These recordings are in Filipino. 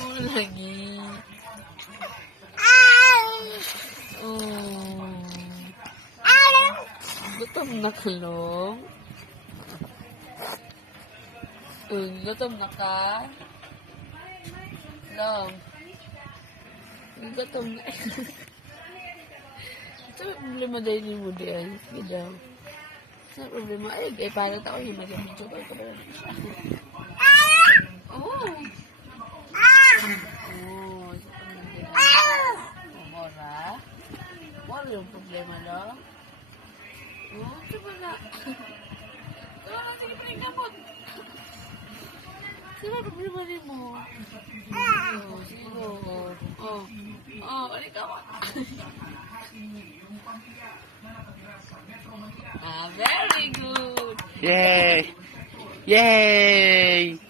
Oh, lagi. Oh. Gutom na kulong. Gutom na ka? Long. Gutom na. Ito ang problema dahil ni mo di ay. Sige daw. Ito ang problema. Ay, parang tao yung mag-video ko. Ito ba na siya? Oh. Oh. Mora. Mora yung problema lang. Oh, ito ba na? Ito ba na? Sige pa rin gamot. Sino ang problema rin mo? Oh, sino? Oh, balik ka mo. Very good. Yay! Yay!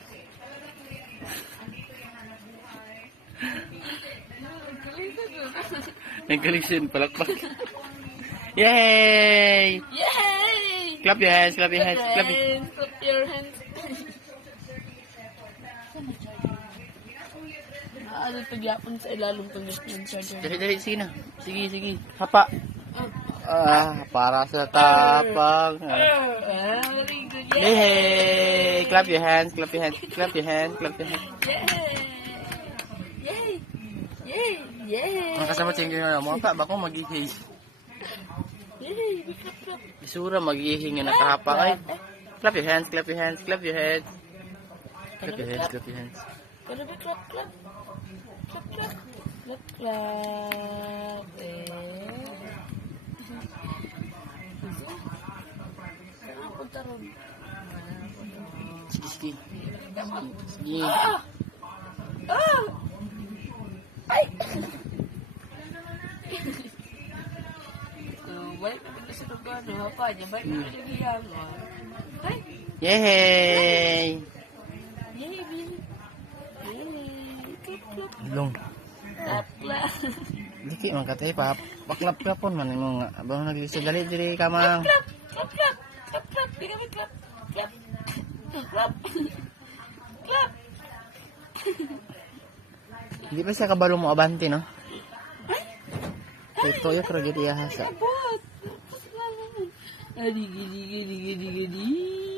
Nagkalisin, palakpak. Yay! Yay! Clap your hands, clap your hands, clap your hands. Clap your hands. Ano pagyapon sa ilalim ng charger? Dali, sige na. Sige. Hapa. Para sa tapang. Very good. Yay! Clap your hands, clap your hands, clap your hands, clap your hands. Yay! Yay! Yay! Ang kasama sa inyo na mo, pa, bako mag-ihing. Yay! Clap, clap. Isura mag-ihing na nakahapa ay. Clap your hands, clap your hands, clap your hands. Clap your hands, clap your hands. Clap, clap, clap. Clap, clap. Clap, clap. Saan punta ron? Sige. Sige. Ay! Balik na kita sa lugar na hapa niya. Balik na kita hiyangan. Ay! Yay! Yay! Clap, clap. Long. Clap, clap. Diki man katay pa. Paklap ka pon man mo nga. Abang naglisa dali diri ka mang. Clap, clap, clap. Clap, clap. Di kami clap. Clap. Clap. Clap. Hindi pa siya kabalo mo abante no? Ito yung kragit iya hasa. Abot. Adi, gidi.